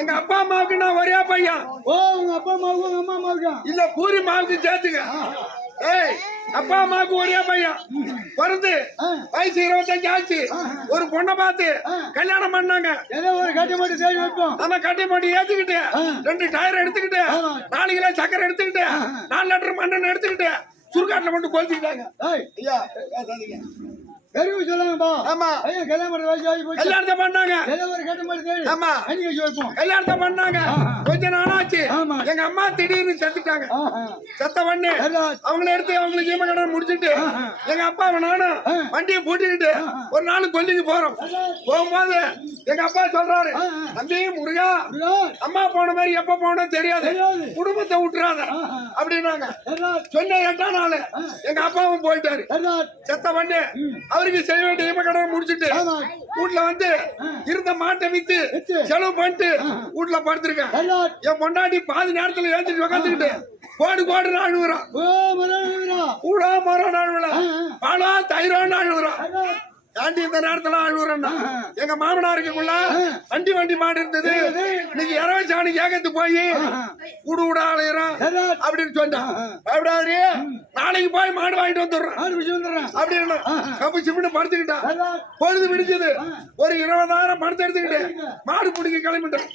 எங்க அப்பா அம்மாவுக்கு நான் ஒரே பையன். ஓ, உங்க அப்பா அம்மாவுக்கு உங்க அம்மா அம்மாவுக்கு இல்ல பூரி மாவுக்கு சேர்த்துக்க. ஏய், அப்பா அம்மாவுக்கு ஒரே பையன். பிறந்து வயசு 25 ஆச்சு. ஒரு பொண்ணை பார்த்து கல்யாணம் பண்ணாங்க. ஏதோ ஒரு கட்டி மட்டும் தேடி வைப்போம். நம்ம கட்டி மட்டும் ஏத்துக்கிட்டு 2 டயர் எடுத்துக்கிட்டு 4 கிலோ சக்கரை எடுத்துக்கிட்டு 4 லிட்டர் மண்ணெண்ணெய் எடுத்துக்கிட்டு சுருக்காட்டில் மட்டும் கொளுத்திக்கிட்டாங்க. ஐயா பெரிய சொல்லுங்கப்பா. ஆமா, ஐயா கல்யாணம் பண்ண வயசு ஆகி போச்சு. கல்யாணத்தை பண்ணாங்க. ஏதோ ஒரு கட்டி மட்டும் தேடி ஆமா அன்னைக்கு வச்சு வைப்போம். கல்யாணத்தை பண்ணாங்க. கொஞ்ச நாளாச்சு. எங்க அம்மா திடீர்னு செத்துட்டாங்க. செத்த பண்ணு அவங்களை எடுத்து அவங்களுக்கு ஜீவகடன் முடிச்சுட்டு எங்க அப்பாவை நானும் வண்டியை பூட்டிக்கிட்டு ஒரு நாள் கொல்லிக்கு போறோம். போகும்போது எங்க அப்பா சொல்றாரு, தம்பி முருகா, அம்மா போன மாதிரி எப்ப போனோம் தெரியாது, குடும்பத்தை விட்டுறாத அப்படின்னாங்க. சொன்ன 8ஆம் நாள் எங்க அப்பாவும் போயிட்டாரு. செத்த பண்ணு அவருக்கு செய்ய வேண்டிய ஜீவகடன் முடிச்சுட்டு வீட்டுல வந்து இருந்த மாட்டை வித்து செலவு பண்ணிட்டு வீட்டுல படுத்திருக்கேன். என் பொண்டாட்டி பாதி நேரத்துல ஏந்திட்டு உக்காந்துக்கிட்டு கோடு கோடு அழுகுறான். கூடா மரம் அழுகுறான், பாலா தயிரான்னு அழுகுறான். தாண்டி இந்த நேரத்துல அழுகுறேன்னா எங்க மாமனாருக்குள்ள வண்டி மாடு இருந்தது. இன்னைக்கு இரவச்சாணி கேக்கத்து போய் கூடு கூட அலையிறான் அப்படின்னு சொன்னான். அப்படியே நாளைக்கு போய் மாடு வாங்கிட்டு வந்துடுறேன் அப்படின்னு கப்பு சிமிட்டு படுத்துக்கிட்டான். பொழுது பிடிச்சது. ஒரு 20,000 பணத்தை எடுத்துக்கிட்டு மாடு பிடிக்க கிளம்பிட்டேன்.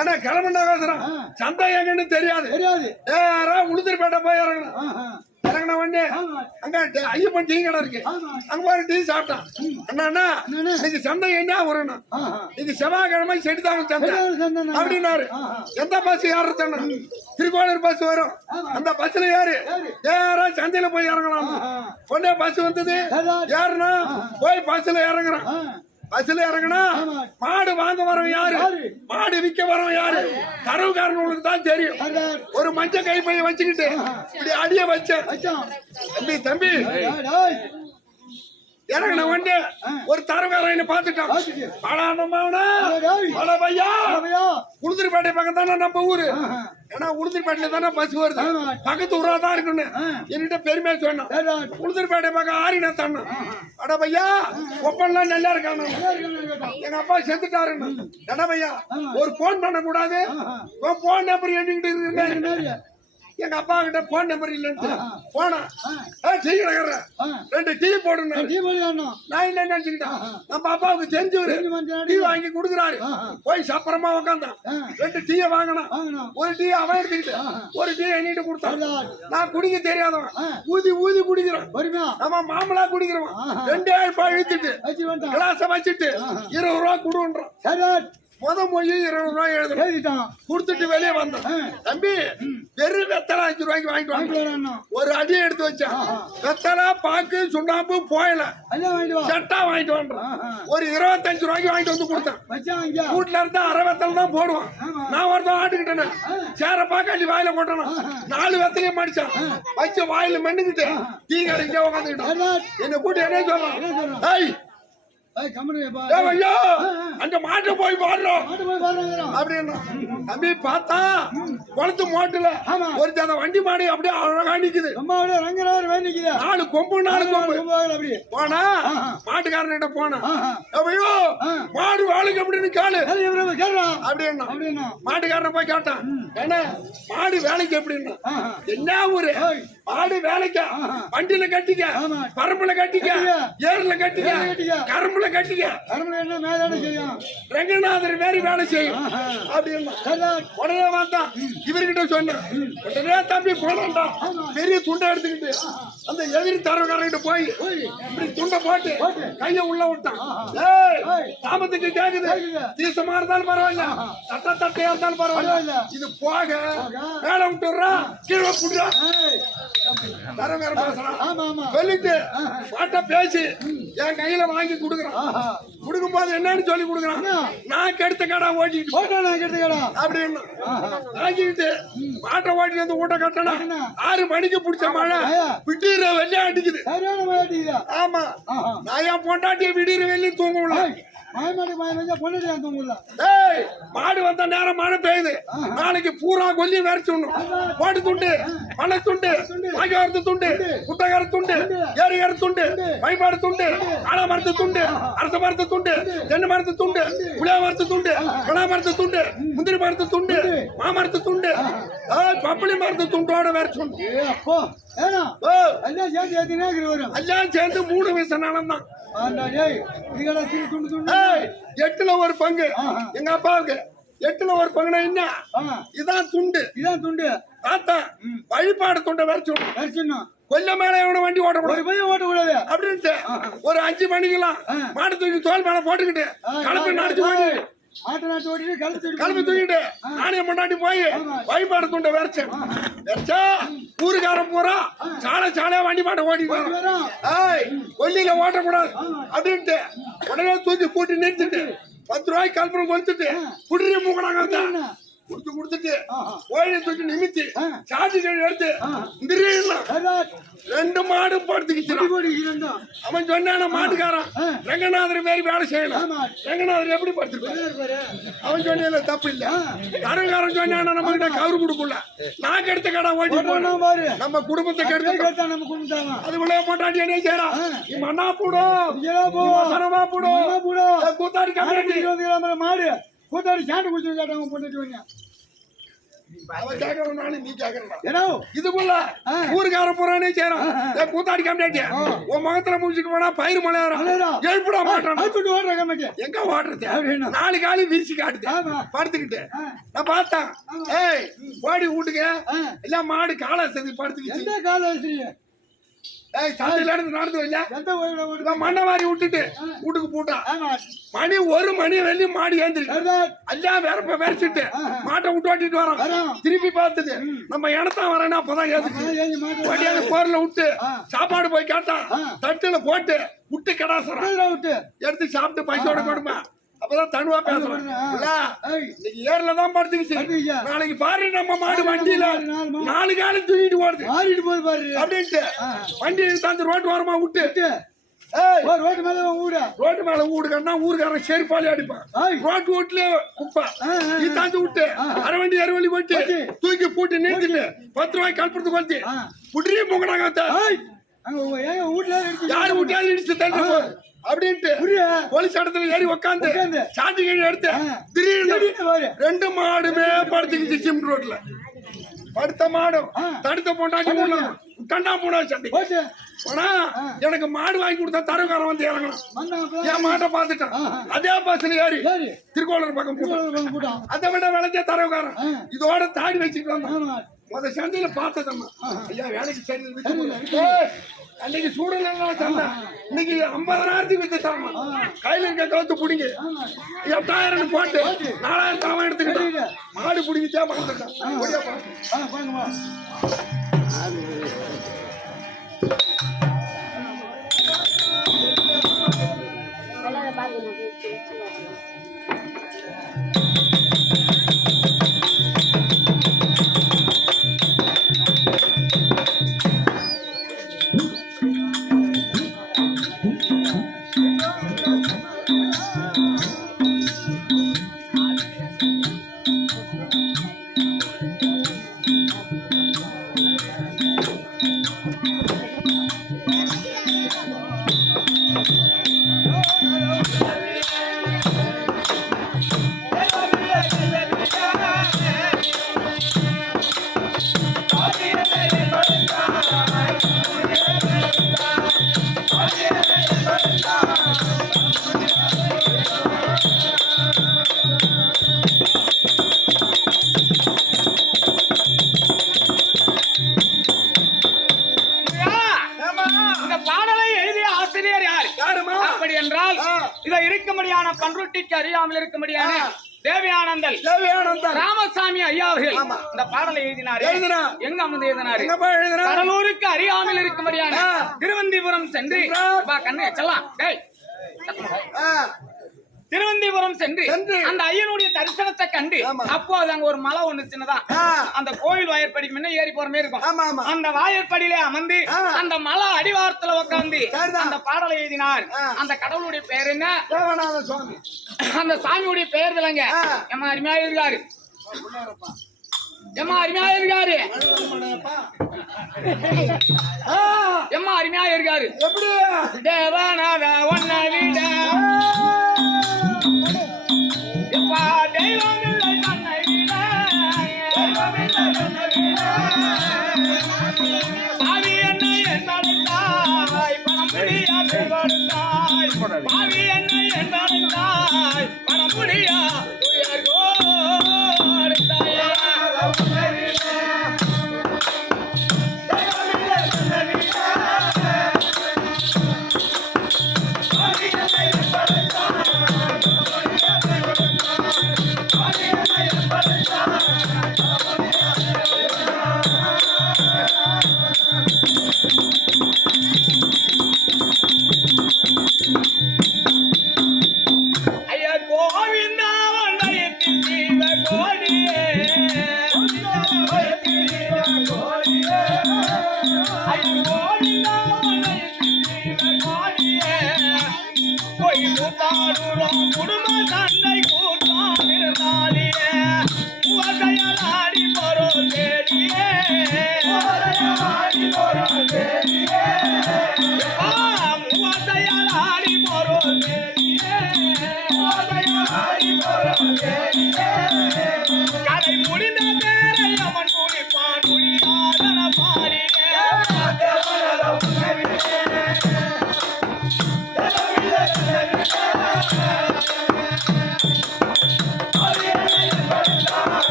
ஆனா கிளம்பினா சந்தை எங்கன்னு தெரியாது. யாரா உளுந்தூர்பேட்டை போய் இறங்கணும். இறங்கின உடனே அங்க ஐயப்பன் டீ கடை இருக்கு. அங்க போய் டீ சாப்பிட்டான். அண்ணா இன்னைக்கு சந்தை என்ன வரணும், இது செவ்வாய்க்கிழமை செடிதாங்க சந்தை அப்படின்னாரு. எந்த பஸ் ஏறுறதுன்னு திருக்கோளூர் பஸ் வரும். அந்த பஸ்ல ஏறு நேரா சந்தையில போய் இறங்கலாம். உடனே பஸ் வந்தது. ஏறுனா போய் பஸ்ல இறங்குறான். பஸ்ல இறங்கினா மாடு வாங்க வரோம் யாரு, மாடு விற்க வரோம் யாரு, தரவுக்காரனுக்கு தான் தெரியும். ஒரு மஞ்ச கைப்பைய வச்சுக்கிட்டு இப்படி அடிய வச்சேன். தம்பி இறங்கின உடனே ஒரு தரவுக்காரன் பாத்துட்டான். உளுந்தூர்பேட்டை பக்கம் தானே நம்ம ஊரு. ஏன்னா உளுந்தூர்பேட்டையில தானே பஸ் வருது, பக்கத்து ஊரா தான் இருக்குன்னு என்கிட்ட பெருமையா சொன்னான். உளுந்தூர்பேட்டை பக்கம் ஆறினா தானே அட பையா ஒப்பன்லாம் நல்லா இருக்கானு. எங்க அப்பா செத்துட்டாருன்னு எட பையா ஒரு போன் பண்ண கூடாது, போன் நம்பர் எண்ணிக்கிட்டு இருக்கு. எங்க அப்பா கிட்ட போன் நம்பர் இல்லைன்னு போனா டீ கடைக்காரர் ஆ. 2 டீ போடணும். டீ போடு காரணம். நான் என்ன நினைச்சுக்கிட்டேன் நம்ம அப்பாவுக்கு தெரிஞ்சவரு டீ வாங்கி கொடுக்குறாரு. போய் சப்பரமா உட்காந்தான் 2 டீயை வாங்கினான். வாங்கணும். ஒரு டீ அவன் எடுத்துக்கிட்டு ஒரு டீ எண்ணிட்டு கொடுத்தான். சரிதான். நான் குடிக்க தெரியாதவன் ஊதி ஊதி குடிக்கிறோம். பொறுமையா. நம்ம மாமலா குடிக்கிறோம். 2 ரூபாய் இழுத்துட்டு வச்சு வந்துட்டான். கிளாஸ வச்சுட்டு 20 ரூபாய் கொடுன்றோம். சரிதான். முத மொழி 20 ரூபாய் எழுதுறோம். எழுதிட்டான். கொடுத்துட்டு வெளியே வந்தான். தம்பி வெறும் வெத்தலை 5 ரூபாய்க்கு வாங்கிட்டு வாங்கிட்டு வாங்க. வரணும். ஒரு அடி எடுத்து வச்சான். வெத்தலை பாக்கு சுண்ணாம்பு போயல எல்லாம் வாங்கிட்டு வா. சட்டா வாங்கிட்டு வந்தான். ஒரு 25 ரூபாய்க்கு வாங்கிட்டு வந்து கொடுத்தான். வச்சான் இங்க. வீட்டுல இருந்து அரை வெத்தலை தான் போடுவான். நான் ஒருத்தன் ஆட்டுக்கிட்டேன். சேர பாக்காளி வாயில கொட்டணும். 4 வெத்தலையும் மடிச்சான். வச்சு வாயில மென்னுக்கிட்டு டீ கடைக்கு உட்காந்துக்கிட்டான். சரிதான். என்ன கூட்டி என்ன சொல்றான்? என்ன சொல்றான்? ஏய் ஏய் கம்முனு பா. ஏய் ஐயா அந்த மாட்டை போய் பாடுறோம் மாட்டு போய் பாருங்கறோம். அப்படின்னா தம்பி பார்த்தா குளத்து மோட்டுல ஆமா. ஒரு ஜத வண்டி மாடு அப்படியே அழகா நிக்குது. அம்மாவோட ரங்கராவர் வேண்டிக்குது. 4 கொம்பு 4 கொம்பு அப்படி. போனா மாட்டுக்காரன்கிட்ட போனா ஆஹா. ஐயோ மாடு வாளுக்கு அப்படின்னு கேளு ஏய் இவரே கேளுடா. அப்படின்னா அப்படினா. மாட்டுக்காரனை போய் கேட்டான். என்ன மாடு வேலைக்கு எப்படின்னா ஆஹா. என்ன ஊரு ஏய் மாடு வேலைக்க வண்டியில கட்டிக்க ஆமா. பரம்புல கட்டிக்க ஏர்ல கட்டிக்க ஏர்ல கட்டிக்க. கரும்புல கட்டிக்க கரும்புல என்ன மேலாட செய்யும். ரங்கநாதர் மாதிரி வேலை செய்யும் ஆஹா. அப்படின்னா சரிதான். உடனே வந்தான். இவர்கிட்ட சொன்னேன் உடனே தம்பி போனான்டா பெரிய துண்டை எடுத்துக்கிட்டு அந்த எதிரி தரவுக்காரங்கிட்ட போய் இப்படி துண்டை போட்டு கைய உள்ள விட்டான். ஏய் தாமத்துக்கு கேக்குது தீசமா இருந்தாலும் பரவாயில்ல தட்ட தட்டையா இருந்தாலும் பரவாயில்ல இது போக மேல விட்டுறா கீழே புடுறா ஏய் தரவுக்காரன் பேசுறான். ஆமா ஆமா. சொல்லிட்டு மாட்ட பேசி என் கையில வாங்கி கொடுக்குறான். ஆஹா. கொடுக்கும் போது என்னன்னு சொல்லி கொடுக்குறான். நான் கெடுத்த கடை ஓட்டிட்டு போட்டா நான் கேட்டுக்கடா. அப்படின்னு வாங்கிட்டு மாட்டை ஓட்டிட்டு வந்து ஊட்ட கட்டணும். 6 மணிக்கு பிடிச்ச மழை விடிற வெள்ளி அடிக்குது. சரியான மாட்டிக்குதா. ஆமா ஆஹா. நான் என் பொண்டாட்டிய விடிற வெள்ளி தூங்கல. மாயமாட்டுக்கு மாயம் வந்தா பொண்ணுட்டு அந்த ஊர்ல. ஏய் மாடு வந்த நேரம் மழை பெய்யுது. நாளைக்கு பூரா கொல்லி வரைச்சுடணும். போட்டு துண்டு மலை துண்டு வாய்க்காரத்து துண்டு குட்டகார துண்டு ஏரிகார துண்டு வைப்பாடு துண்டு ஆலா மரத்து துண்டு அரச மரத்து துண்டு தென்னை மரத்து துண்டு புளியா மரத்து துண்டு பலா மரத்து துண்டு முந்திரி மரத்து துண்டு மாமரத்து துண்டு பப்பளி மரத்து துண்டோட வரைச்சுடணும். ஏ அப்போ ஏனா எல்லாம் சேர்ந்து ஏத்தினே வரும். எல்லாம் சேர்ந்து 3 வயசுனாலும் தான். ஆண்டா டேய் நீங்கடா துண்டு துண்டு துண்டு. 8ல ஒரு பங்கு எங்க அப்பாவுக்கு 8ல ஒரு பங்குனா என்ன இதான் துண்டு. இதான் துண்டு. தாத்தா வழிபாடு துண்டை வரைச்சுடணும். வச்சிடணும். கொல்ல மேல எவனை வண்டி ஓட்டக்கூடாது ஒரு பையன் ஓட்டக்கூடாது அப்படின்ட்டு ஒரு 5 மணிக்கெல்லாம் மாடு தூக்கி தோல் மேல போட்டுக்கிட்டு கலப்பு நடிச்சு போயிட்டு ஆட்ட நாட்டு ஓட்டிட்டு கலப்பு தூக்கிட்டு நானே முன்னாடி போய் வழிபாடு துண்டை வரைச்சேன். வச்சா ஊருக்காரன் பூரா சாலையா வண்டி மாட்டை ஓட்டிட்டு கொல்லியில ஓட்டக்கூடாது அப்படின்ட்டு உடனே தூக்கி கூட்டி நிறுத்திட்டு 10 ரூபாய்க்கு கல்புரம் கொடுத்துட்டு குடிரிய மூக்கடாங்க கொடுத்துட்டு கோயிலை தூக்கி நிமித்தி சாதி எடுத்து திடீர்லாம் 2 மாடு படுத்துக்கிச்சு. அவன் சொன்னான மாட்டுக்காரன் ரங்கநாதர் மாரி வேலை செய்யணும். ரங்கநாதர் எப்படி படுத்துருப்பாரு? அவன் சொன்ன தப்பு இல்ல. தரங்காரன் சொன்னான நம்ம கிட்ட கவுரு கொடுக்கல. நான் கெடுத்த கடை ஓட்டி போனோம் நம்ம குடும்பத்தை கெடுத்து நம்ம குடும்பம். அதுக்குள்ளே போட்டாட்டி என்ன செய்யறான்? மண்ணா போடும் சனமா போடும் கூத்தாடி கம்பெனி மாடு கூத்தாடி சாண்டு குடிச்சு கேட்டவங்க போட்டுட்டு அவன் கேட்கறவனாலும் நீ கேட்கறா ஏன்னா இதுக்குள்ள ஊருக்கார போறானே செய்யறான். கூத்தாடி கம்பெனி உன் முகத்துல முடிச்சுட்டு போனா பயிர் மலையாரம் எழுப்பிட மாட்டான். எங்க ஓடுறது 4 காலி விரிச்சு காட்டுது படுத்துக்கிட்டு நான் பார்த்தேன். ஏய் ஓடி வீட்டுக்கு எல்லாம் மாடு காலை செஞ்சு படுத்துக்கிட்டு கால சந்தையில இருந்து நடந்து வரல மண்ணவாரி விட்டுட்டு வீட்டுக்கு போட்டான். மணி 1 மணி வெளியும் மாடி ஏந்திருக்கு எல்லாம் விரைச்சிட்டு மாட்டை விட்டு ஓட்டிட்டு வரோம். திருப்பி பார்த்தது நம்ம இடத்தான் வரேன்னா அப்பதான் ஏந்துச்சு போர்ல விட்டு சாப்பாடு போய் கேட்டா தட்டுல போட்டு விட்டு கடாசரம் விட்டு எடுத்து சாப்பிட்டு பைசோட கொடுமா அப்பதான் தனுவா பேசுறேன். இன்னைக்கு ஏர்ல தான் படுத்துக்கிச்சு. நாளைக்கு பாரு நம்ம மாடு வண்டியில 4 காலம் தூக்கிட்டு ஓடுது அப்படின்ட்டு வண்டி தந்து ரோட்டு ஓரமா விட்டு ரோட்டு மேல ஊடுக்கன்னா ஊருக்காரன் செருப்பாலே அடிப்பான். ரோட்டு வீட்டுலயே குப்பை நீ தாந்து விட்டு அரவண்டி அறுவண்டி போட்டு தூக்கி பூட்டி நிறுத்திட்டு 10 ரூபாய்க்கு கல்புறது கொண்டு புடியே போங்கடாங்க. யாரு விட்டாலும் இடிச்சு தள்ளி அப்படின்ட்டு போலீஸ் இடத்துல ஏறி உக்காந்து சாந்தி கழி எடுத்து திடீர்னு 2 மாடுமே படுத்துக்கிச்சு சிம் ரோட்ல. படுத்த மாடும் தடுத்த போட்டாச்சு கண்டா மூணா சண்டை போச்சு ஆனா எனக்கு மாடு வாங்கி கொடுத்தா தரவுக்காரன் வந்து இறங்கணும் என் மாட்டை பார்த்துட்டான் அதே பஸ்ல ஏறி திருக்கோளூர் பக்கம் போட்டான் அதை விட விளைஞ்ச தரவுக்காரன் இதோட தாடி வச்சுட்டு வந்தான் முத சந்தையில பார்த்ததம்மா ஐயா வேலைக்கு சரி அன்னைக்கு சூடல சந்தை இன்னைக்கு 50,000 வித்து தரமா கையில இருக்க கவுத்து புடிங்க 8,000 போட்டு 4,000 அவன் எடுத்துக்கிட்டு மாடு புடிங்கிச்சா பார்த்துட்டான் பண்ருட்டிக்கு அறியாமல் இருக்க முடியாது தேவயானந்தல் ராமசாமி ஐயா அவர்கள் இந்த பாடலை எழுதினார் எங்க அமர்ந்து எழுதினாரு கடலூருக்கு அறியாமல் இருக்க முடியாது திருவந்திபுரம் சென்று கண்ணு செல்லாம் திருவந்திபுரம் சென்று அந்த ஐயனுடைய தரிசனத்தை கண்டு அப்போ அது அங்க ஒரு மலை ஒண்ணு சின்னதா அந்த கோயில் வாயற்படிக்கு முன்ன ஏறி போற மாதிரி இருக்கும் அந்த வாயற்படியிலே அமர்ந்து அந்த மலை அடிவாரத்துல உட்கார்ந்து அந்த பாடலை எழுதினார் அந்த கடவுளுடைய பெயர் என்ன சுவாமி அந்த சாமியுடைய பெயர் விளங்க எம்மா அருமையா இருக்காரு எம்மா அருமையா இருக்காரு எம்மா அருமையா இருக்காரு எப்படி தேவானாத ஒன்ன விட தெய்வம் இல்லை தன்னை விட பாவி என்னை என்பதாய் பணம் முடியாது கொடுத்தாய் பாவி என்னை என்பதாய் பணம் முடியா உயர் கொடுத்தாய்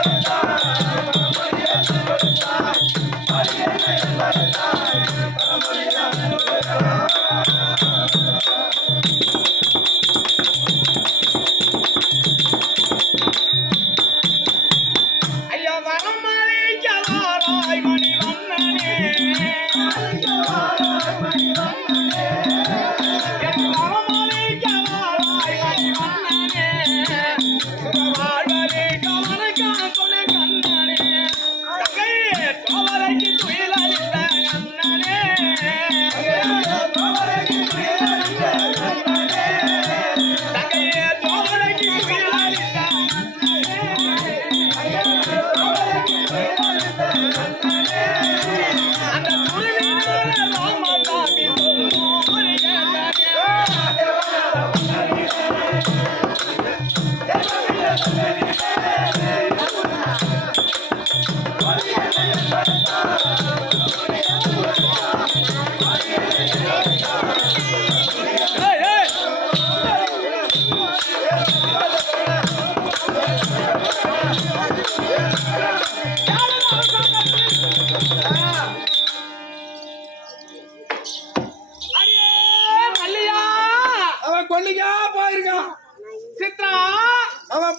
Hallelujah.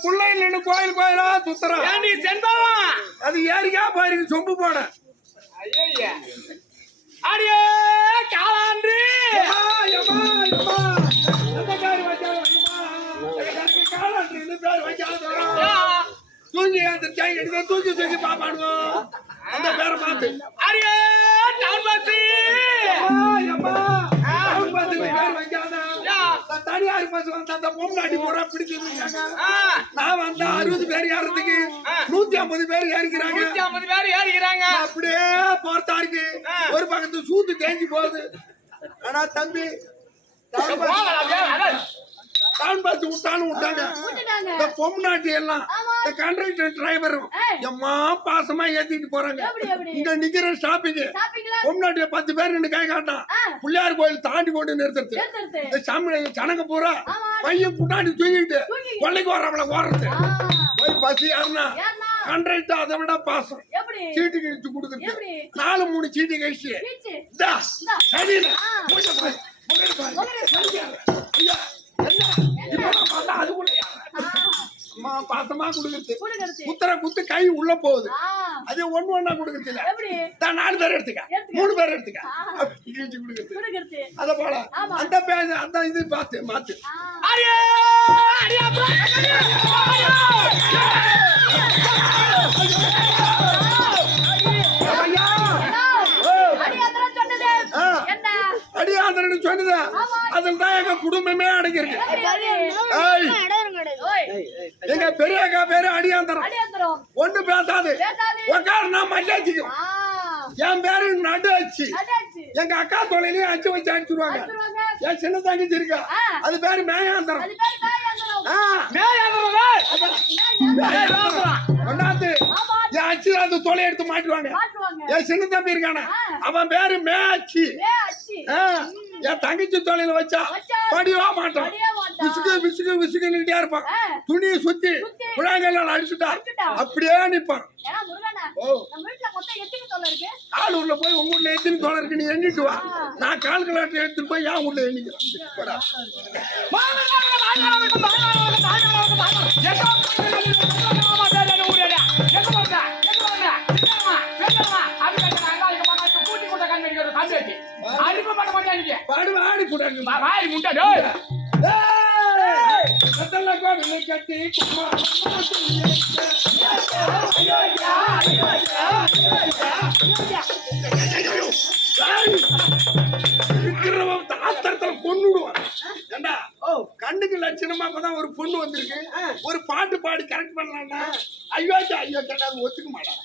புள்ளையில் நின்று கோயில் கோயிலா சுத்துறான். ஏண்டி செண்பகா அது ஏரியா போயிருக்கு சொம்பு போட. ஐயா அடியே காலாண்டு தூங்கி அந்த எடுக்க தூக்கி தூக்கி பாப்பாடுவோம் அந்த பேரை பார்த்து. அடியே டவுன் பஸ் தனியார் பஸ் வந்து அந்த பொம்னாட்டி பூரா பிடிச்சிருக்காங்க. நான் வந்தா 60 பேர் ஏறதுக்கு 150 பேர் ஏறிக்கிறாங்க. 150 பேர் ஏறிக்கிறாங்க. அப்படியே போறதா இருக்கு. ஒரு பக்கத்து சூத்து தேஞ்சு போகுது. ஆனா தம்பி டவுன் பஸ் விட்டாங்க. இந்த பொம்னாட்டி எல்லாம் இந்த கண்டக்டர் டிரைவரும் எம்மா பாசமா ஏத்திட்டு போறாங்க. இங்க நிக்கிற ஸ்டாப்பிங் பொம்னாட்டிய 10 பேர் நின்று கை காட்டான். பிள்ளையார் கோயில் தாண்டி கொண்டு நிறுத்துறது. இந்த சனங்க பூரா பையன் குட்டாண்டி தூக்கிட்டு கொள்ளைக்கு வர்றவள ஓடுறது. போய் பஸ் ஏறினா கண்டக்டர் அதை விட பாசம். சீட்டு கழிச்சு கொடுக்குறது. 4-3 சீட்டு கழிச்சு பாசமா குடுக்குறது. குத்துற குத்து கை உள்ள போகுது. அது ஒண்ணா குடுக்குறது இல்ல. 4 பேர் எடுத்துக்க 3 பேர் எடுத்துக்க குடுக்குறது. அத போல அந்த பேர் அந்த இது பார்த்து மாத்து. அடியாந்தரன்னு சொன்னது அதில் தான் எங்க குடும்பமே அடங்கிருக்கு. எங்க பெரியக்கா பேரு அடியாந்தரம். ஒண்ணு பேசாது உக்காருனா மல்லாச்சிக்கும். என் பேரு நடு அச்சு. எங்க அக்கா தொழிலையும் அச்சு வச்சு அடிச்சுடுவாங்க. என் சின்ன தங்கச்சி இருக்கா அது பேரு மேயாந்தரம். கொண்டாந்து என் அச்சு அந்த தொலை எடுத்து மாட்டுவாங்க. என் சின்ன தம்பி இருக்கான அவன் பேரு மேயாச்சி. என் தங்கச்சி தொழில வச்சா படிவா மாட்டான். விசுக்கு விசுக்கு விசுக்குன்னுட்டே இருப்பான். துணியை சுத்தி குழாங்கெல்லாம் அடிச்சுட்டா அப்படியே நிப்பான். ஆளூர்ல போய் உங்க ஊர்ல எத்தனை தோலை இருக்கு நீ எண்ணிட்டு வா. நான் கால்குலேட்டர் எடுத்துட்டு போய் என் ஊர்ல எண்ணிக்கிறேன். ஆடி கட்டி ஆத்திரத்துல கொன்னுடுவான். ஏண்டா கண்ணுக்கு லட்சணமா அப்பதான் ஒரு பொண்ணு வந்திருக்கு. ஒரு பாட்டு பாடி கரெக்ட் பண்ணலாம்னா ஐயோ ஐயோ கேட்டா ஒத்துக்க மாட்டான்.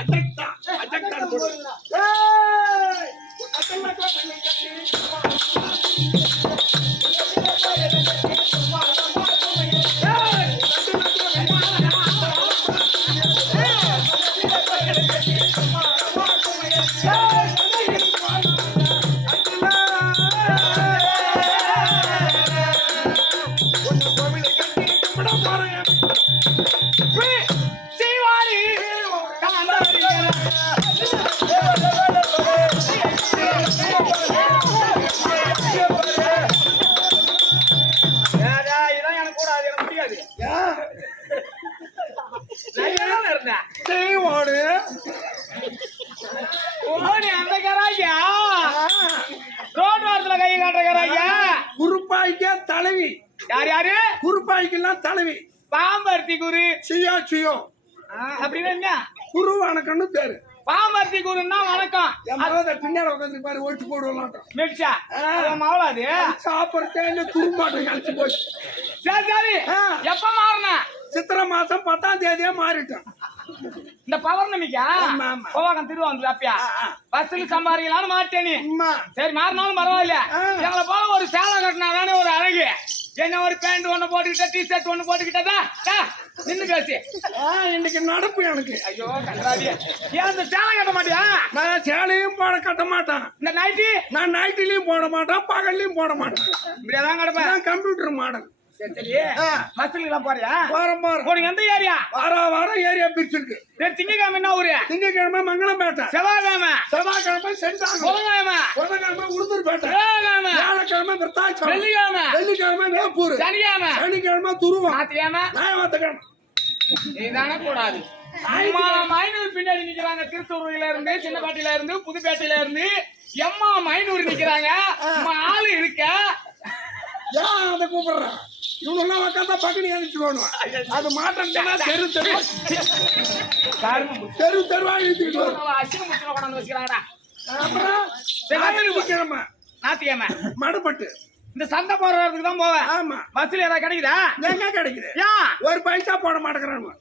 அஜக்தா அஜக்தா குருப்பாய்க்கே தலைவி. யார் யாரு? குருப்பாய்க்கெல்லாம் தலைவி பாம்பர்த்தி குரு. சியோ சியோ அப்படின்னா என்ன? குரு வணக்கம்னு பேரு. பாம்பர்த்தி குருன்னா வணக்கம். பின்னாடி உட்காந்து பாரு ஓட்டு போடுவோம். மிர்ச்சா மவளாது சாப்பிடுறதே குருமாட்டம் கழிச்சு போச்சு. சரி சரி எப்ப மாறின? சித்திரை மாசம் 10ஆம் தேதியே மாறிட்டோம். இந்த பௌர்ணமிக்கா கோவாக்கம் திருவாங்க அப்பயா பஸ்ல சம்பாதிக்கலாம்னு மாட்டேன் நீ. சரி மாறினாலும் பரவாயில்ல. எங்களை போல ஒரு சேலை கட்டினாதானே ஒரு அழகு. என்ன ஒரு பேண்ட் ஒண்ணு போட்டுக்கிட்ட டி ஷர்ட் ஒண்ணு போட்டுக்கிட்டதா நின்னு பேசி இன்னைக்கு நடப்பு எனக்கு. ஐயோ கண்டாதியா ஏன் இந்த சேலை கட்ட மாட்டியா? நான் சேலையும் கட்ட மாட்டேன். இந்த நைட்டி நான் நைட்டிலையும் போட மாட்டேன் பகல்லையும் போட மாட்டேன். இப்படியாதான் கிடப்பேன். Computer model. சரி சரி பஸ்ல போறியா? வாரம் உனக்கு எந்த ஏரியா? வாரம் ஏரியா பிரிச்சிருக்கு. திங்கக்கிழமை என்ன ஊரு? திங்கக்கிழமை மங்களம்பேட்டை. செவ்வாய்க்கிழமை திங்கக்கிழமை செஞ்சாங்க, புதன்கிழமை புதன்கிழமை உளுந்தூர்பேட்டை, வியாழக்கிழமை வியாழக்கிழமை விருத்தாச்சலம், வெள்ளிக்கிழமை வெள்ளிக்கிழமை வேப்பூர், சனிக்கிழமை சனிக்கிழமை துருவம், ஞாயிற்றுக்கிழமை ஞாயிற்றுக்கிழமை. இதானே கூடாது. மைனூர் பின்னாடி நிக்கிறாங்க, திருத்தூர்ல இருந்து, சின்னப்பட்டியில இருந்து, புதுப்பேட்டையில இருந்து எம்மா மைனூர் நிக்கிறாங்க. ஆளு இருக்க ஏன் அதை கூப்பிடுறேன்? இவனெல்லாம் உட்காந்தா பக்கனி எழுதிட்டு அது மாற்றம் தெரு தெரு தெரு தெருவா எழுதிட்டு அசிங்க முச்சின கொண்டாந்து வச்சுக்கிறாங்கடா. அப்புறம் ஞாயிற்றுக்கிழமை ஞாயிற்றுக்கிழமை மடுப்பட்டு இந்த சந்தை போறதுக்கு தான் போவேன். ஆமா, பஸ்ல ஏதாவது கிடைக்குதா? எங்க கிடைக்குது? ஏன் ஒரு பைசா போட மாட்டேங்கிறானு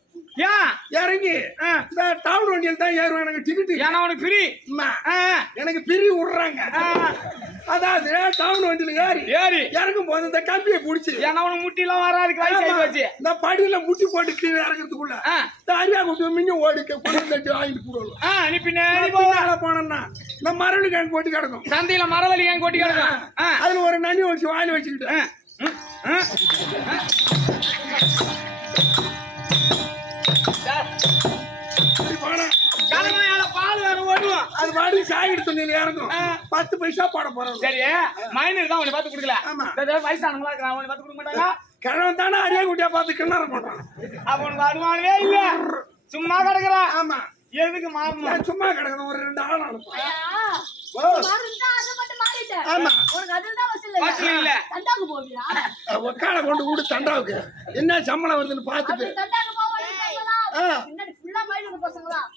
ஏன் இறங்கி இந்த டவுன் வண்டியில் தான் ஏறுவேன். எனக்கு டிக்கெட் ஏன்னா உனக்கு ஃப்ரீ. எனக்கு பிரி விடுறாங்க. அதாவது டவுன் வண்டியில ஏறி இறங்கும் போது இந்த கம்பியை பிடிச்சி, ஏன்னா உனக்கு முட்டிலாம் வராதுக்கு வயசு வச்சு இந்த படியில முட்டி போட்டு கீழே இறங்குறதுக்குள்ள இந்த அரியா கொண்டு மிஞ்சி ஓடிக்க கொண்டு தட்டி வாங்கிட்டு போடுவோம். நீ பின்னாடி போனோம்னா இந்த மரவள்ளி கிழங்கு கொட்டி கிடக்கும், சந்தையில மரவள்ளி கிழங்கு கொட்டி கிடக்கும். அதுல ஒரு நனி வச்சு வாங்கி வச்சுக்கிட்டு பால் வேற ஓடுவோம். அது பாடி சாகிட்டு துணியில இறங்கும். 10 பைசா போட போறோம். சரி, மைனர் தான் உன்னை பார்த்து கொடுக்கல. வயசானவங்களா இருக்கிறான், உன்னை பார்த்து கொடுக்க மாட்டாங்க. கிழவன் தானே அரியா குட்டியா பார்த்து கிணற போட்டான். அப்ப உனக்கு வருமானமே இல்ல, சும்மா கிடக்குறான். ஆமா, எதுக்கு மாறணும்? சும்மா கிடக்கணும். ஒரு 2 ஆள் அனுப்பும். ஆமா, இல்ல ஒக்கால கொண்டு கூடு தண்டாவுக்கு என்ன சம்பளம் வருதுன்னு பார்த்துட்டு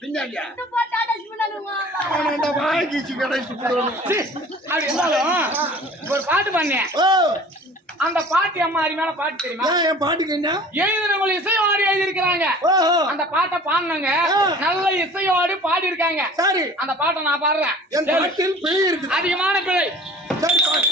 பின்னாடியா வாங்கிச்சு கடைசி அப்படி இருந்தாலும் ஒரு பாட்டு பண்ணேன். அந்த பாட்டு அம்மா அருமையான பாட்டு தெரியுமா? என் பாட்டுக்கு என்ன எழுதினவங்க இசையோடு எழுதியிருக்கிறாங்க. அந்த பாட்டை பாடினாங்க, நல்ல இசையோடு பாடி இருக்காங்க. சரி, அந்த பாட்டை நான் பாடுறேன். என் பாட்டில் பிழை இருக்கு, அதிகமான பிழை. சரி பாடு.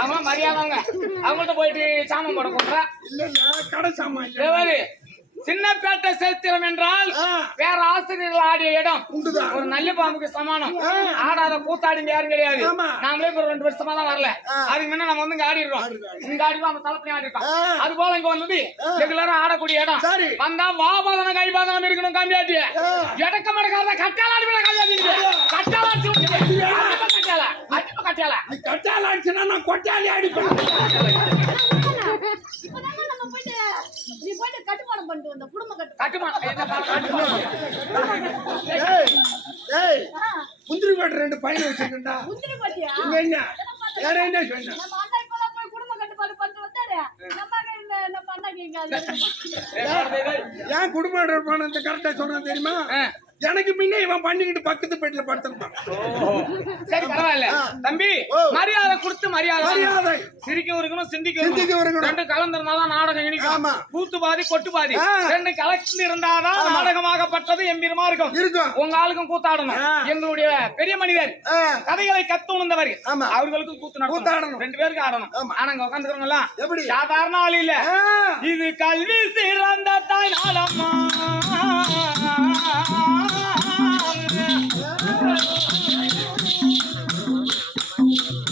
அவங்க மரியாதை அவங்கள்ட்ட போயிட்டு சாமான் போட போடுறா. இல்ல கடை சாமான். சின்னப்பேட்டை சேத்திரம் என்றால் வேற ஆசிரியர்கள் ஆடிய இடம். ஒரு நல்ல பாம்புக்கு சமானம். ஆடாத கூத்தாடிங்க யாரும் கிடையாது. நாமளே ஒரு 2 வருஷமா தான் வரல. அதுக்கு முன்ன நம்ம வந்து இங்க ஆடிடுறோம். இங்க ஆடிப்போம், நம்ம தலைப்படி ஆடிருக்கோம். அது போல இங்க வந்து ரெகுலரா ஆடக்கூடிய இடம். வந்தா வாபாதனம் கைபாதனம் இருக்கணும். காமியாட்டி எடக்க மடக்காத கட்டால ஆடி காமியாட்டி கட்டால கட்டால அடிப்ப கட்டால கட்டால ஆடிச்சுன்னா நான் கொட்டாலி அடிப்பேன். முந்திரி பாட்டு 2 பையன் வச்சிருக்கா. என்ன வேற என்ன சொன்ன? ஏன் குடும்பம் இருப்பான கரெக்டா சொல்றேன் தெரியுமா? எனக்கு முன்ன இவன் பண்ணிக்கிட்டு பக்கத்து பெட்ல படுத்திருப்பான். சரி, பரவாயில்ல தம்பி. மரியாதை கொடுத்து மரியாதை. சிரிக்க இருக்கணும், சிந்திக்க இருக்கணும். 2 கலந்திருந்தாதான் நாடகம் இனிக்கும். கூத்து பாதி கொட்டு பாதி 2 கலந்து இருந்தாதான் நாடகமாகப்பட்டது எம்பீரமா இருக்கும். உங்க ஆளுக்கும் கூத்தாடணும். எங்களுடைய பெரிய மனிதர் கதைகளை கத்து உணர்ந்தவர், அவர்களுக்கும் கூத்தாடணும். 2 பேருக்கு ஆடணும். ஆனா இங்க உட்காந்துக்கிறவங்க எப்படி சாதாரண ஆள் இல்ல. இது கல்வி சிறந்த தாய் நாளம்மா.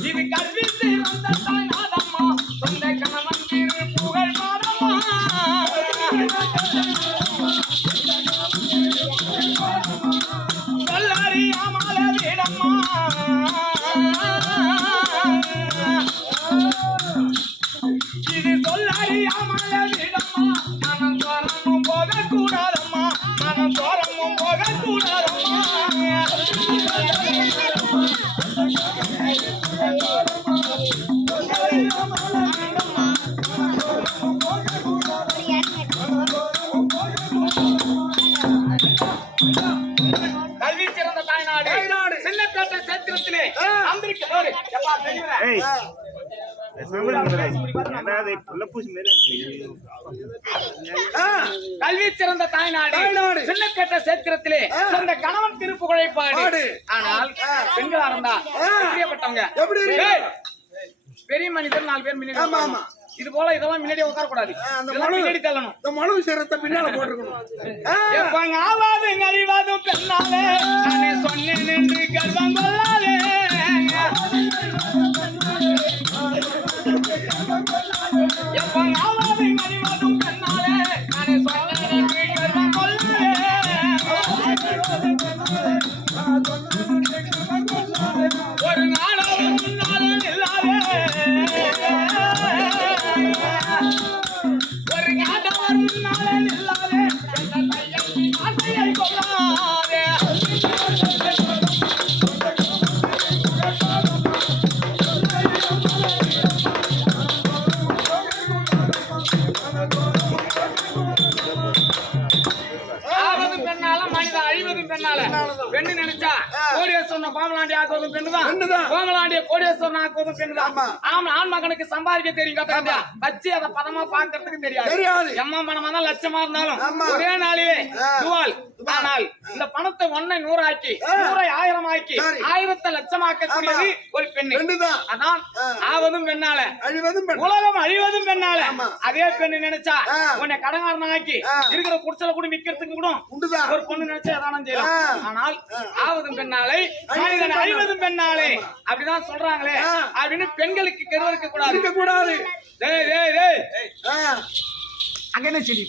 இது கல்வி சிறந்த தாய் நாளம்மா. சொந்த கணவன் திரு புகழ் மாதம்மா. சொல்லறியாமல வீடம்மா. இது சொல்லறியாமல வீடம்மா. மனம் தோறமும் போக கூடாதம்மா. மனம் தோறமும் போக கூடாதம்மா. கல்வி சிறந்த தாய்நாடு சின்னப்பேட்டை சேத்திரத்திலே சொந்த கணவன் திருப்புகழை பாடு. ஆனால் பெண்களா இருந்தா எப்படிப்பட்டவங்க? பெரிய மனிதர் 4 பேர் முன்னாடி இது போல இதெல்லாம் முன்னாடி உட்கார கூடாது. முன்னாடி தள்ளணும். இந்த மனு சிரத்தை பின்னால போட்டுக்கணும். எப்பங்க ஆவாது அழிவாதும் பெண்ணாலே நானே சொன்னேன் என்று கர்வம் கொள்ளாதே. எப்பங்க ஆவாது அழிவாதும் பெண்ணாலே நானே சொன்னேன் என்று கர்வம் கொள்ளாதே. ஒரு நாடாவும் முன்னாலும் இல்லாதே. ஒரு நாடாவும் முன்னாலும் இல்லாதே. ஆசையை கொள்ளாதே. ஆவதும் பெண்ணால மனிதன் அழிவதும் பெண்ணால. பெண்ணு நினைச்சா கோடீஸ்வரன் கோமலாண்டி ஆக்குவதும் பெண்ணுதான். கோமலாண்டிய கோடீஸ்வரன் ஆக்குவதும் பெண்ணுதான். ஆண் மகனுக்கு சம்பாதிக்க தெரியும். கத்துக்கிட்டா வச்சு அதை பதமா பாக்குறதுக்கு தெரியாது. எம்மா பணமா தான் லட்சமா இருந்தாலும் ஒரே நாளிலே துவால். ஆனால் இந்த பணத்தை 1 100 ஆக்கி 100 1000 ஆக்கி 1000 லட்சமாக்கக்கூடியது ஒரு பெண்ணு. அதான் ஆவதும் பெண்ணால உலகம் அழிவதும் பெண்ணால. அதே பெண்ணு நினைச்சா உன்னை கடங்காரன் ஆக்கி இருக்கிற குடிசல கூட விக்கிறதுக்கு கூட ஒரு பொண்ணு நினைச்சா எதானும் செய்யலாம். ஆனால் ஆவதும் பெண்ணாலே மனிதன் அழிவதும் பெண்ணாலே அப்படிதான் சொல்றாங்களே அப்படின்னு பெண்களுக்கு கெடுவதற்கு கூடாது. அங்க என்ன சரி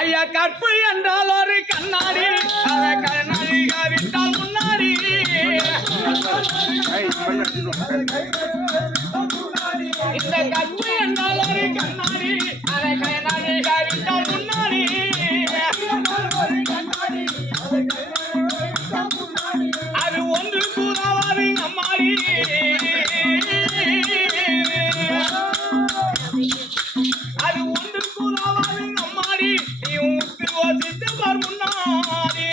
ஐயா கற்பு என்றால் ஒரு கண்ணாடி அதை கண்ணாடி விட்டால் முன்னாடி. இந்த கற்பு என்றால் ஒரு கண்ணாடி அதை கண்ணாடி விட்டால் முன்னாடி. அது ஒன்று கூறாவாது அம்மாடி. அது ஒன்று கூறாவாது அம்மாடி. நீ உனக்கு யோசித்து பார் முன்னாடி.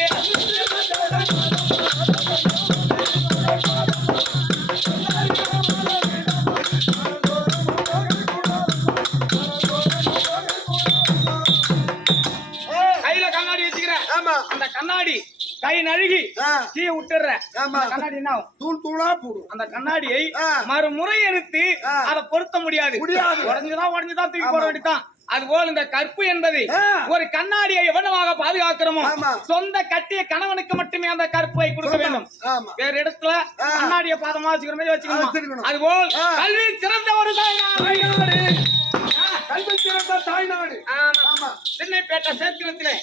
கையில கண்ணாடி வச்சுக்கிறேன். அந்த கண்ணாடி கை நழுகி கீழே விட்டுற கண்ணாடி என்ன தூள் தூளா போடும். அந்த கண்ணாடியை மறுமுறை எடுத்து அதை பொருத்த முடியாது. உடஞ்சுதான் தூக்கி போட வேண்டியதான். அதுபோல் இந்த கற்பு என்பது ஒரு கண்ணாடியை எவ்வளவாக பாதுகாக்கிறோமோ சொந்த கட்டிய கணவனுக்கு மட்டுமே அந்த கற்பை கொடுக்க வேண்டும். வேற இடத்துல கண்ணாடியை பாதமா வச்சுக்கிற மாதிரி வச்சுக்கணும். அதுபோல் கல்வி சிறந்த ஒரு தாய்நாடு. கல்வி சிறந்த தாய்நாடு. சின்னப்பேட்டை சேத்திரத்திலே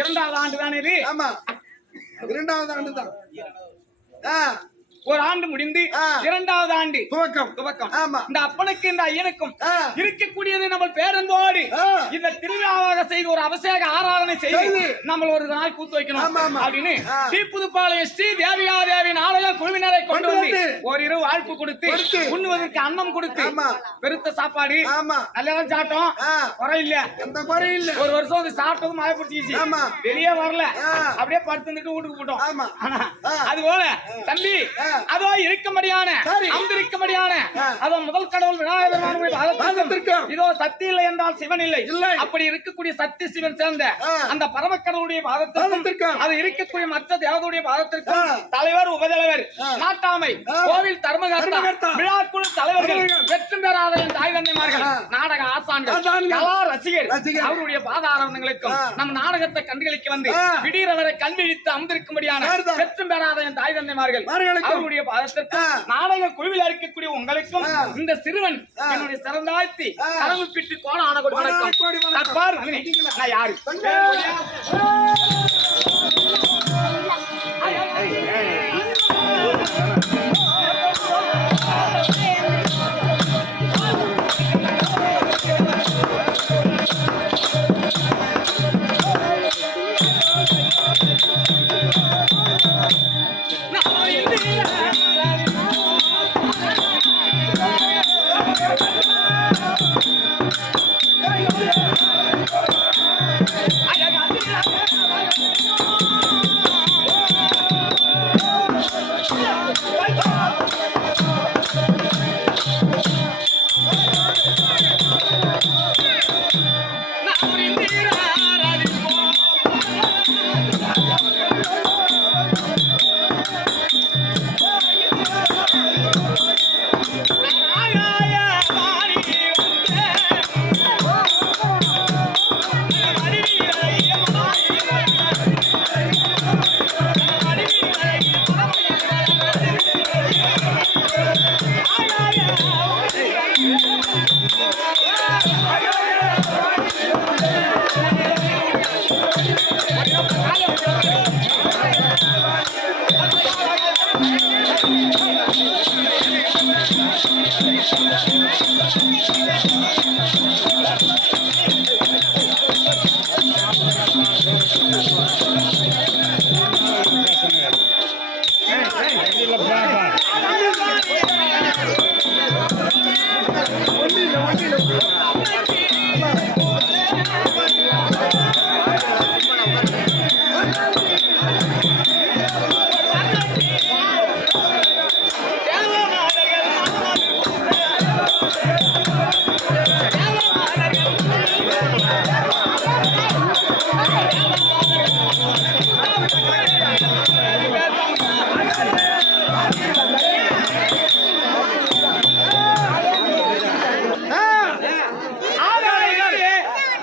2வது ஆண்டு தானே இது. 2வது ஆண்டு தான். ஒரு ஆண்டு முடிந்து 2வது ஆண்டு துவக்கம். இந்த அப்பனுக்கு இந்த ஐயனுக்கும் இருக்கக்கூடியது நம்ம பேரன்போடு இந்த திருவிழாவாக செய்து ஒரு அபிஷேக ஆராதனை செய்து நம்ம ஒரு நாள் கூத்து வைக்கணும் அப்படின்னு தீப்புதுப்பாளையம் ஸ்ரீ தேவிகா தேவியின் ஆலய குழுவினரை கொண்டு வந்து ஒரு இரவு வாழ்ப்பு கொடுத்து உண்ணுவதற்கு அன்னம் கொடுத்து பெருத்த சாப்பாடு நல்ல சாட்டம் குறையில்ல. எந்த குறையும் இல்ல. ஒரு வருஷம் அது சாப்பிட்டதும் மயப்பிடிச்சிச்சு. வெளியே வரல. அப்படியே படுத்துட்டு வீட்டுக்கு போட்டோம். அது போல தம்பி அதோ இருக்கும்படியான அமர்ந்திருக்கும்படியான அதோ முதல் கடவுள் விநாயகர் இதோ சக்தி இல்லை என்றால் சிவன் இல்லை. அப்படி இருக்கக்கூடிய சக்தி சிவன் சேர்ந்த அந்த பரம கடவுளுடைய பாதத்திற்கும் அது இருக்கக்கூடிய மற்ற தேவதையுடைய பாதத்திற்கும் தலைவர் உபதலைவர் நாட்டாமை கோவில் தர்மகர்த்தா விழாக்குழு தலைவர்கள் வெற்றி பெறாத தாய் தந்தைமார்கள் நாடக ஆசான்கள் கலா ரசிகர் அவருடைய பாதாரணங்களுக்கும் நம் நாடகத்தை கண்டுகளிக்க வந்து திடீரென கண்விழித்து அமர்ந்திருக்கும்படியான வெற்றி பெறாத தாய் தந்தைமார்கள் அவருடைய பாதத்திற்கு நாடக குழுவில் இருக்கக்கூடிய உங்களுக்கும் இந்த சிறுவன் என்னுடைய சிறந்தாய்த்தி கனவு பிட்டு கோண ஆன நான் யாரு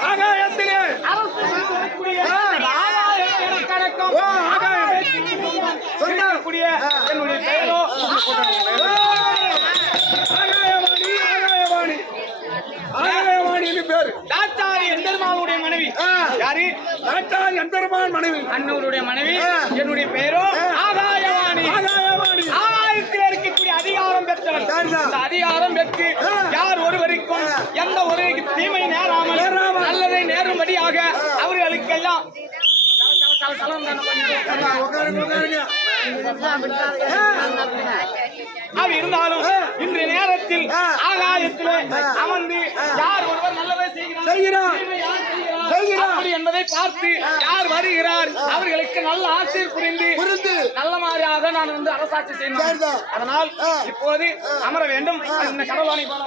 ஆகாயத்திலே சொல்லக்கூடிய என்னுடைய பெயரோ ஆகாயவாணி ஆகாயவாணி ஆகாயவாணின்னு பேரு தாத்தாரி எந்தெருமானுடைய மனைவி யாரு நாட்டார் எம்பெருமான் மனைவி அண்ணவருடைய மனைவி என்னுடைய பெயரோ ஆகாயவாணி ஆகாயவாணி ஆகாயத்தில் இருக்கக்கூடிய அதிகாரம் பெற்றவர் இந்த அதிகாரம் பெற்று யார் ஒருவருக்கும் எந்த ஒரு தீமை நேராமல் நல்லதை நேரும்படியாக அவர்களுக்கெல்லாம் அப்படி இருந்தாலும் இன்றைய நேரத்தில் ஆகாயத்திலே அமர்ந்து யார் ஒருவர் நல்லதை செய்கிறார் அப்படி என்பதை பார்த்து யார் வருகிறார் அவர்களுக்கு நல்ல ஆசிரியர் புரிந்து நல்ல மாதிரியாக நான் வந்து அரசாட்சி செய்யணும். அதனால் இப்போது அமர வேண்டும். இந்த கடவுளானை போல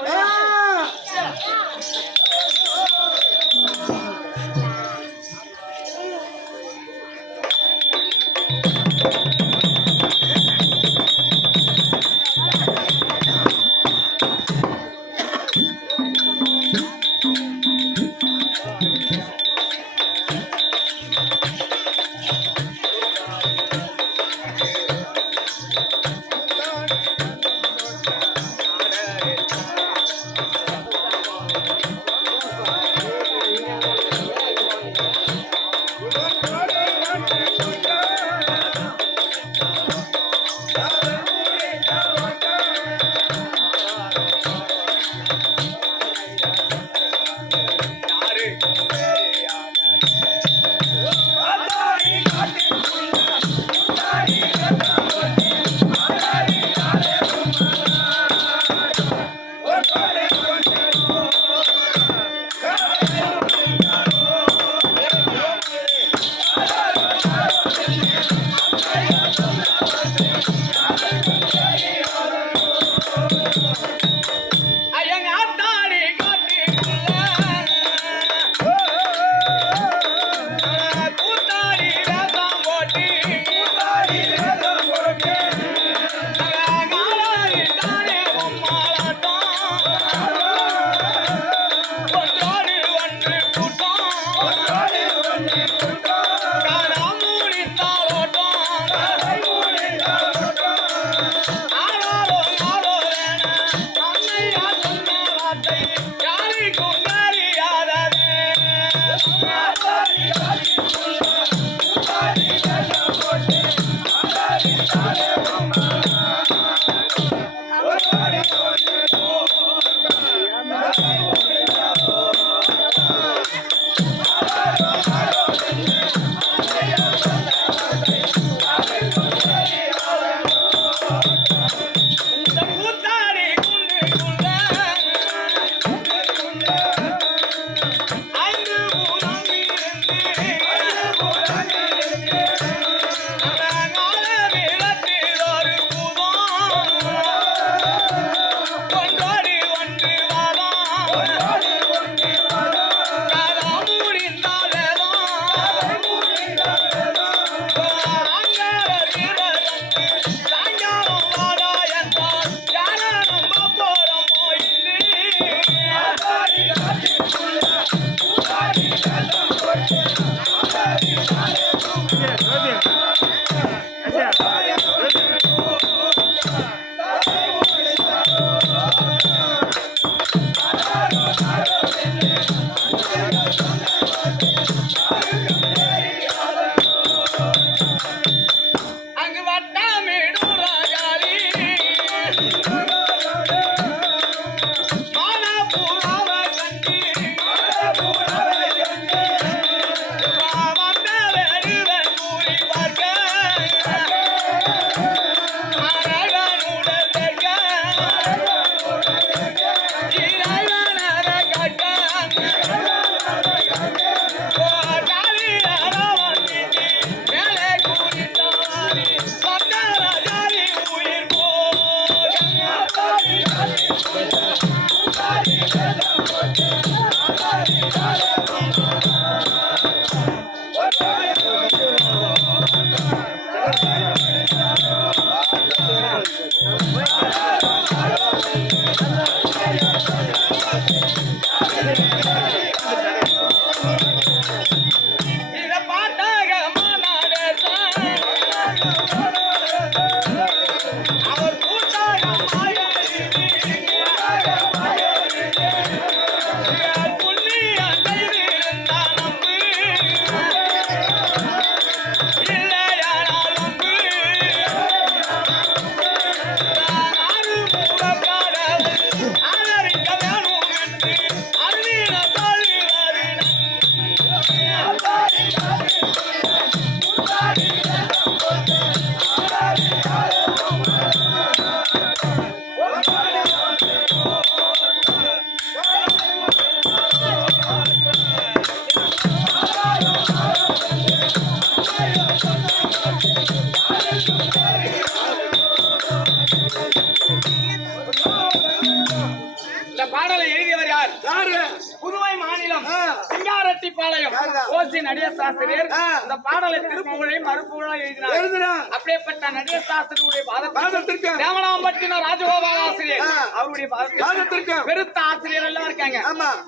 இந்த பாடலை எழுதியவர் யார்? யாரு? புதுவை மாநிலம் சிங்காரட்டிப்பாளையம் ஓசி நடேசாஸ்திரியர் இந்த பாடலை திருப்புகழை மறுப்புகழை எழுதினார். அப்படியேப்பட்ட நடேசாஸ்திரியுடைய பாதத்திற்கு தேவனாம்பட்டின ராஜகோபால ஆசிரியர் அவருடைய பாதத்திற்கு பெருத்த ஆசிரியர் எல்லாம் இருக்காங்க.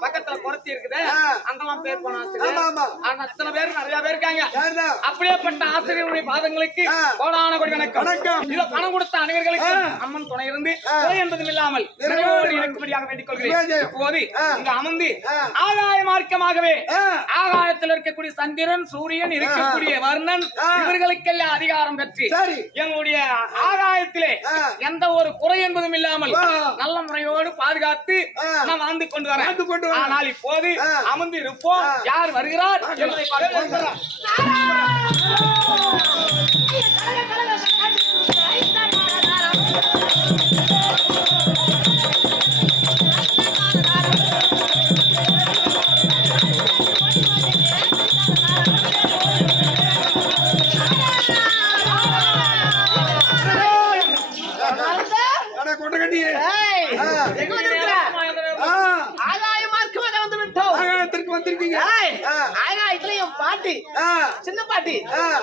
பக்கத்துல குறைச்சி இருக்குது அங்கெல்லாம் பேர் போன ஆசிரியர் அத்தனை பேர் நிறைய பேர் இருக்காங்க. அப்படியேப்பட்ட ஆசிரியருடைய பாதங்களுக்கு கோடான கோடி வணக்கம். இதை பணம் கொடுத்த அனைவர்களுக்கு அம்மன் துணை இருந்து குறை என்பதும் இல்லாமல் இருக்கும்படியாக வேண்டிக் கொள்கிறேன். இப்போது இங்க அமர்ந்து ஆகாய மார்க்கமாகவே ஆகாயத்தில் இருக்கக்கூடிய சந்திரன் சூரியன் இருக்கக்கூடிய வர்ணன் இவர்களுக்கெல்லாம் அதிகாரம் பெற்று எங்களுடைய ஆகாயத்திலே எந்த ஒரு குறை என்பதும் இல்லாமல் நல்ல முறையோடு பாதுகாத்து நாம் வாழ்ந்து கொண்டு வர. ஆனால் இப்போது அமர்ந்து இருப்போம். யார் வருகிறார் என்பதை பார்க்கிறோம்.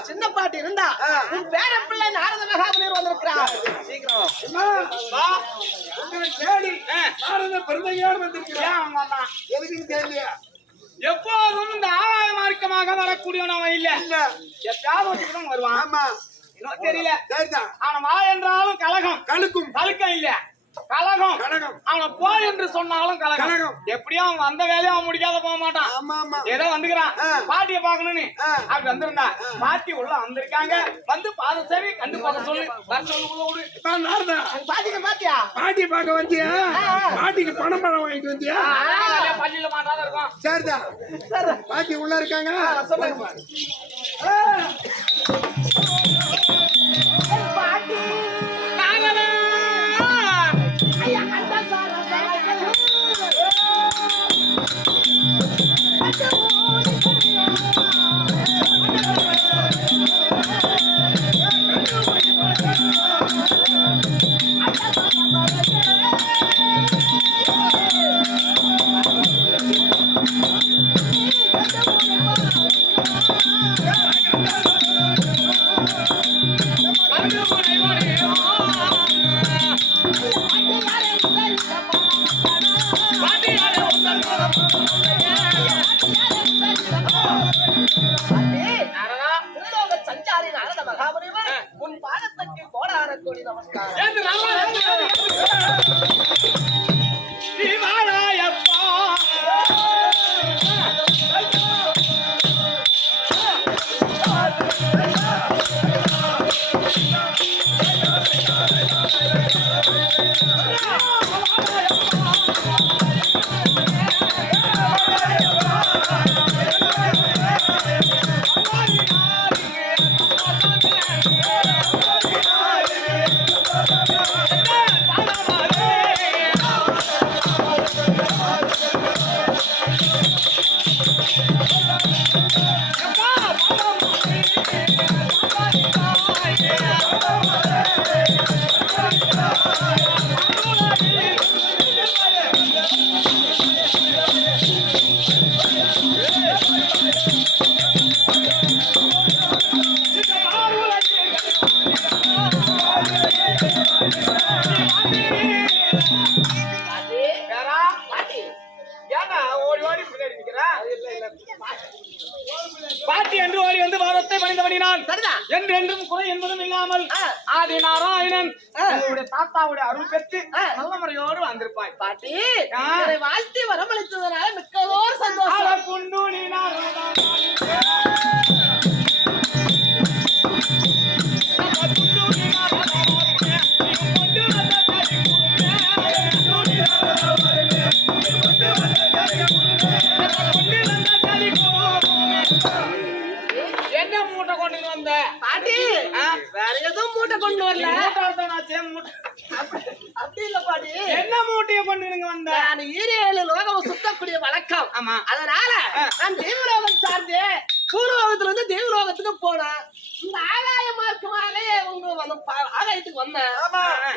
சின்ன பாட்டி இருந்தா உன் பேர பிள்ளை நாரத மகாமுனிவர் வந்திருக்கிறார். எப்போதும் இந்த ஆகாய மார்க்கமாக வரக்கூடியவன் இல்ல. எப்பயாவது வருவான் தெரியல. அவன் வா என்றாலும் கலகம் கலுக்கம் இல்ல கலகம். அவனை போ என்று சொன்னாலும் கலகம். எப்படியும் அவன் வந்த வேலையை அவன் முடிக்காத போக மாட்டான். ஏதோ வந்துக்கிறான் பாட்டிய பாக்கணும்னு அப்படி வந்திருந்தா பாட்டி உள்ள வந்திருக்காங்க. வந்து பாத சேவை கண்டு போக சொல்லு. பாட்டிக்கு பாத்தியா? பாட்டி பார்க்க வந்தியா? பாட்டிக்கு பணம் வாங்கிட்டு வந்தியா? பள்ளியில மாட்டாதான் இருக்கும். சரிதான். பாட்டி உள்ள இருக்காங்க. பாட்டி உன் பாதத்துக்கு கோடான கோடி நமஸ்காரம். பாட்டி என்று ஓடி வந்து வாதத்தை பணிந்தபடினால் என்றென்றும் குறை என்பதும் இல்லாமல் ஆதி நாராயணன் தாத்தாவுடைய அருள் பெற்று நல்ல முறையோடு வந்திருப்பாய். பாட்டி வாழ்த்தி வரமளித்ததனால மிக்கதோர் சந்தோஷம். குண்டு நீ என்ன மூட்டை கொண்டு வந்த பாட்டி? வேற எதுவும் மூட்டை கொண்டு வரல. அப்படி இல்ல பாட்டி. என்ன மூட்டையை கொண்டு வந்த? நான் 7 லோகம் சுத்தக்கூடிய வழக்கம். ஆமா, அதனால நான் தெய்வலோகம் சார்ந்து பூர்வலோகத்துல இருந்து தெய்வலோகத்துக்கு போனேன். இந்த ஆகாய மார்க்கமாக உங்க ஆகாயத்துக்கு வந்தேன்.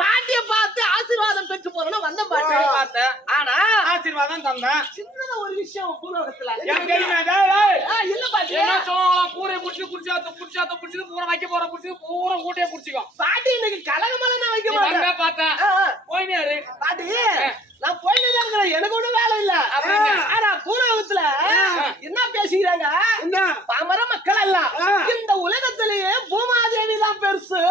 பாட்டியை பார்த்து ஆசீர்வாதம் பெற்று போறேன்னு வந்த பாட்டு பார்த்தேன். ஆனா ஆசீர்வாதம் தந்தேன். சின்னதா ஒரு விஷயம் பூலோகத்துல ஏன் தெரியுமா? டேய், டேய். இல்ல பாட்டி என்ன சொல்லுவாங்க? கூரையை புடிச்சு குடிச்சாத்த பூரா வைக்க போற புடிச்சு பூரா கூட்டையை புடிச்சுக்கோ. பாட்டி இன்னைக்கு கலகமெல்லாம் நான் வைக்க நீ மாட்டேன் வந்தா பார்த்தேன். போயினாரு. பாட்டி நான் போயிட்டு தான் இருக்கிறேன் எனக்கு ஒண்ணும் வேலை இல்ல அப்படிங்க. ஆனா பூலோகத்துல என்ன பேசிக்கிறாங்க என்ன பாமர மக்கள் எல்லாம் இந்த உலகத்திலேயே பூமாதேவி தான் பெருசு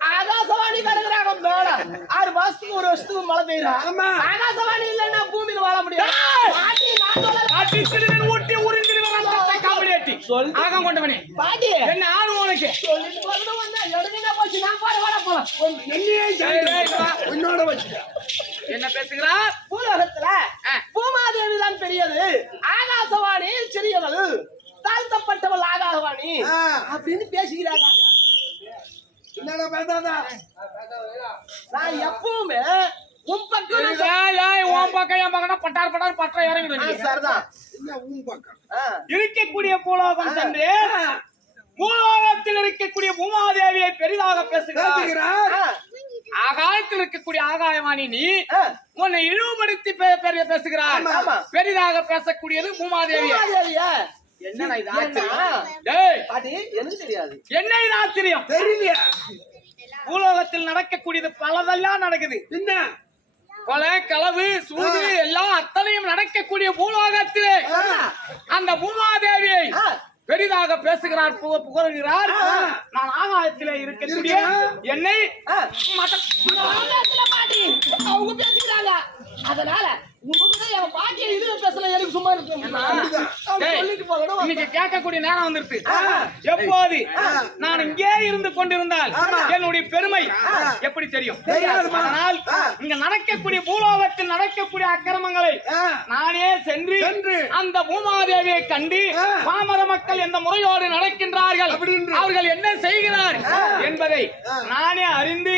ஆகாசவாணி கிடக்குறாங்க மேல 6 மாசத்துக்கு 1 வருஷத்துக்கு மழை பெய்யும் ஆகாசவாணி இல்லைன்னா பூமியில வாழ முடியாது பாட்டி நான் சொல்லல பாட்டி சிறுவன் ஊட்டி உறிஞ்சிருவன் ரத்தத்தை காவலியாட்டி. ஆகம் கொண்டவனே. பாட்டி என்ன ஆணு உனக்கு? சொல்லிட்டு போறது வந்தா எடுங்க போச்சு நான் வர போலாம் என்னையே டேய், டேய், வா. உன்னோட வச்சுக்க என்ன பேசுகிறா? பூலோகத்துல பூமாதேவி தான் பெரியது ஆகாசவாணி சிறியவள் தாழ்த்தப்பட்டவள் ஆகாசவாணி அப்படின்னு பேசிக்கிறாங்க என்னடா பேசாதா நான் எப்பவுமே உன் பக்கம் ஏய், ஏய், உன் பக்கம் என் பக்கம்னா பட்டார் பட்டா இறங்குது. சரிதான் என்ன உன் பக்கம் இருக்கக்கூடிய பூலோகம் சென்று பூலோகத்தில் இருக்கக்கூடிய பூமாதேவியை பெரிதாக பேசுகிறார். பேசுகிறார். ஆகாயத்தில் இருக்கக்கூடிய ஆகாயவாணி நீ உன்னை இழிவுபடுத்தி பேசுகிறார். ஆமா. பெரிதாக பேசக்கூடியது பூமாதேவி. பூமாதேவியா என்ன இது ஆச்சரியம்? ஏன்னா, டேய், பாட்டி எனக்கு தெரியாது என்ன இது ஆச்சரியம்? தெரியலையா பூலோகத்தில் நடக்கக்கூடியது பலதெல்லாம் நடக்குது. என்ன கொலை களவு சூது எல்லாம் அத்தனையும் நடக்கக்கூடிய பூலோகத்திலே அந்த பூமாதேவியை பெரிதாக பேசுகிறார் புகழ்கிறார். நான் ஆகாயத்திலே இருக்கக்கூடிய என்னை பாட்டி அவங்க பேசிக்கிறாங்க அதனால உங்ககிட்ட என் பாட்டியை இது பேசல எனக்கு சும்மா சொல்லிட்டு போகணும் இன்னைக்கு கேட்கக்கூடிய நேரம் வந்துருச்சு. எப்போது நான் இங்கே இருந்து கொண்டிருந்தால் என்னுடைய பெருமை எப்படி தெரியும்? அதனால் இங்க நடக்கக்கூடிய பூலோகத்தில் நடக்கக்கூடிய அக்கிரமங்களை நானே சென்று அந்த பூமாதேவியை கண்டு பாமர மக்கள் எந்த முறையோடு நடக்கின்றார்கள் அவர்கள் என்ன செய்கிறார் என்பதை நானே அறிந்து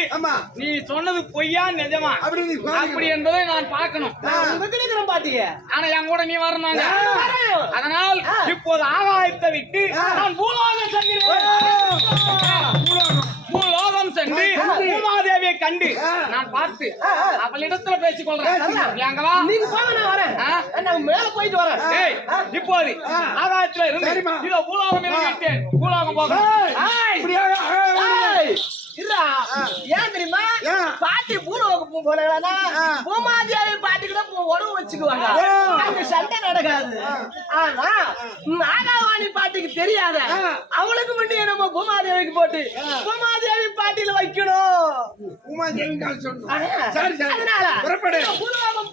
நீ சொன்னது பொய்யா நிஜமா அப்படி என்பதை நான் பார்க்கணும். பாட்டிய ஆனா என் கூட நீ வரணும். அதனால் இப்போது ஆகாயத்தை விட்டு நான் பூலோகம் செல்கிறேன். பூலோகம் சென்று பூமாதேவியை கண்டு நான் பார்த்து அவளிடத்துல பேசிக் கொள்றேன். எங்க வா? நீங்க போங்க நான் வரேன் நான் மேல போயிட்டு வரேன் டேய், இப்போது ஆகாயத்துல இருந்து இதோ பூலோகம் இறங்கிட்டேன். பூலோகம் போக ஏன் தெரியுமா பாட்டி பூலோகம் போனா பூமாதேவி பாட்டி கூட உடம்பு வச்சுக்குவாங்க அங்க சண்டை நடக்காது. ஆனா நாகாவாணி பாட்டிக்கு தெரியாத அவளுக்கு முன்னே நம்ம பூமாதேவிக்கு போட்டு பூமாதேவி பாட்டியில வைக்கணும். பூமாதேவி கால் சொன்னோம். சரி சரி அதனால புறப்படு. பூலோகம்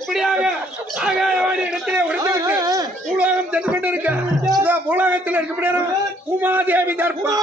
இப்படியாக ஆகாயவாணி இடத்திலே உடைத்துவிட்டு பூலோகம் சென்று கொண்டிருக்க பூலோகத்தில் இருக்க பூமாதேவி தர்ப்பா